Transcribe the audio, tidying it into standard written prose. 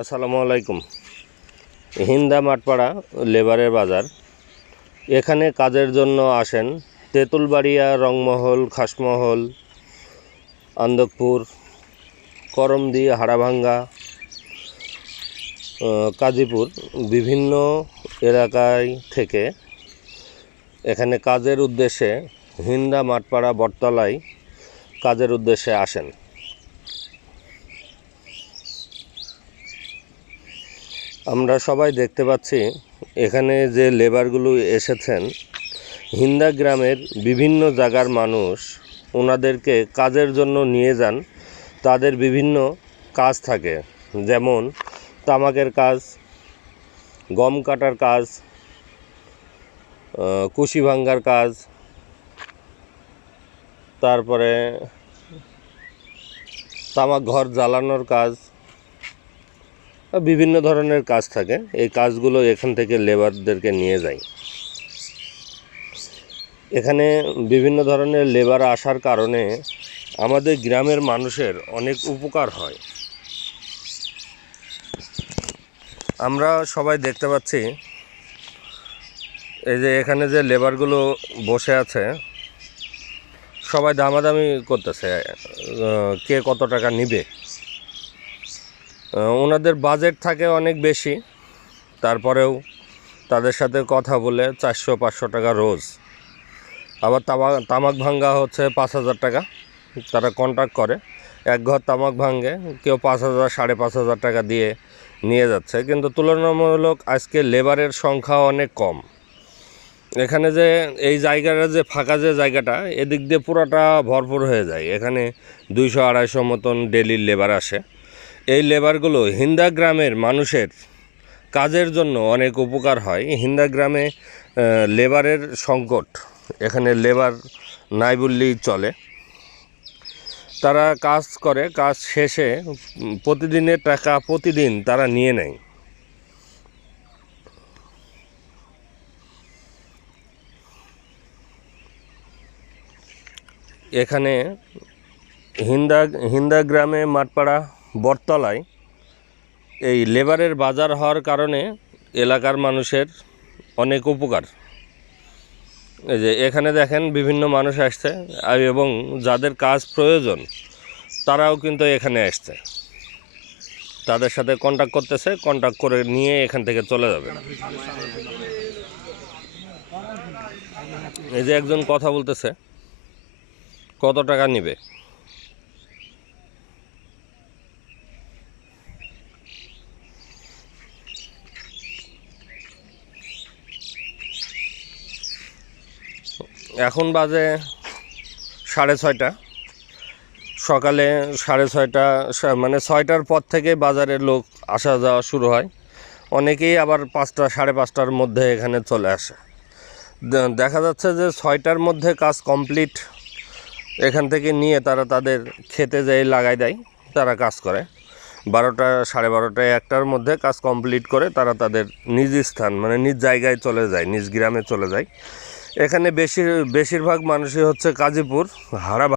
আসসালামু আলাইকুম। হিন্দা মাঠপাড়া লেবারের বাজার। এখানে কাজের জন্য আসেন তেঁতুলবাড়িয়া, রংমহল, খাসমহল, আন্দকপুর, করমদি, হাড়াভাঙ্গা, কাজীপুর বিভিন্ন এলাকায় থেকে এখানে কাজের উদ্দেশ্যে হিন্দা মাঠপাড়া বটতলায় কাজের উদ্দেশ্যে আসেন। আমরা সবাই দেখতে পাচ্ছি এখানে যে লেবারগুলো এসেছেন হিন্দা গ্রামের বিভিন্ন জায়গার মানুষ ওনাদেরকে কাজের জন্য নিয়ে যান। তাদের বিভিন্ন কাজ থাকে, যেমন তামাকের কাজ, গম কাটার কাজ, কুশি ভাঙ্গার কাজ, তারপরে তামাক ঘর জ্বালানোর কাজ, বিভিন্ন ধরনের কাজ থাকে। এই কাজগুলো এখান থেকে লেবারদেরকে নিয়ে যায়। এখানে বিভিন্ন ধরনের লেবার আসার কারণে আমাদের গ্রামের মানুষের অনেক উপকার হয়। আমরা সবাই দেখতে পাচ্ছি এই যে এখানে যে লেবারগুলো বসে আছে সবাই দামাদামি করতেছে কে কত টাকা নিবে। ওনাদের বাজেট থাকে অনেক বেশি, তারপরেও তাদের সাথে কথা বলে 400-500 টাকা রোজ। আবার তামাক ভাঙ্গা হচ্ছে 5,000 টাকা। তারা কন্ট্রাক্ট করে, এক ঘর তামাক ভাঙ্গে কেউ 5,000, 5,500 টাকা দিয়ে নিয়ে যাচ্ছে। কিন্তু তুলনামূলক আজকে লেবারের সংখ্যা অনেক কম। এখানে যে এই জায়গাটা যে ফাঁকা যে জায়গাটা এদিক দিয়ে পুরোটা ভরপুর হয়ে যায়। এখানে 200-250 মতন ডেলি লেবার আসে। এই লেবারগুলো হিন্দা গ্রামের মানুষের কাজের জন্য অনেক উপকার হয়। হিন্দা গ্রামে লেবারের সংকট, এখানে লেবার নাই বললেই চলে। তারা কাজ করে, কাজ শেষে প্রতিদিনের টাকা প্রতিদিন তারা নিয়ে নেয়। এখানে হিন্দা গ্রামে মাঠপাড়া বটতলায় এই লেবারের বাজার হওয়ার কারণে এলাকার মানুষের অনেক উপকার। এই যে এখানে দেখেন বিভিন্ন মানুষ আসছে এবং যাদের কাজ প্রয়োজন তারাও কিন্তু এখানে আসছে। তাদের সাথে কন্ট্যাক্ট করতেছে, কন্ট্যাক্ট করে নিয়ে এখান থেকে চলে যাবে। এই যে একজন কথা বলতেছে কত টাকা নিবে। এখন বাজে 6:30। সকালে 6:30 মানে 6টার পর থেকে বাজারে লোক আসা যাওয়া শুরু হয়। অনেকেই আবার 5টা, 5:30টার মধ্যে এখানে চলে আসে। দেখা যাচ্ছে যে 6টার মধ্যে কাজ কমপ্লিট এখান থেকে নিয়ে তারা তাদের খেতে যেয়ে লাগাই দেয়। তারা কাজ করে 12টা, 12:30, 1টার মধ্যে কাজ কমপ্লিট করে তারা তাদের নিজ স্থান মানে নিজ জায়গায় চলে যায়, নিজ গ্রামে চলে যায়। এখানে বেশিরভাগ মানুষই হচ্ছে কাজীপুর, হাড়া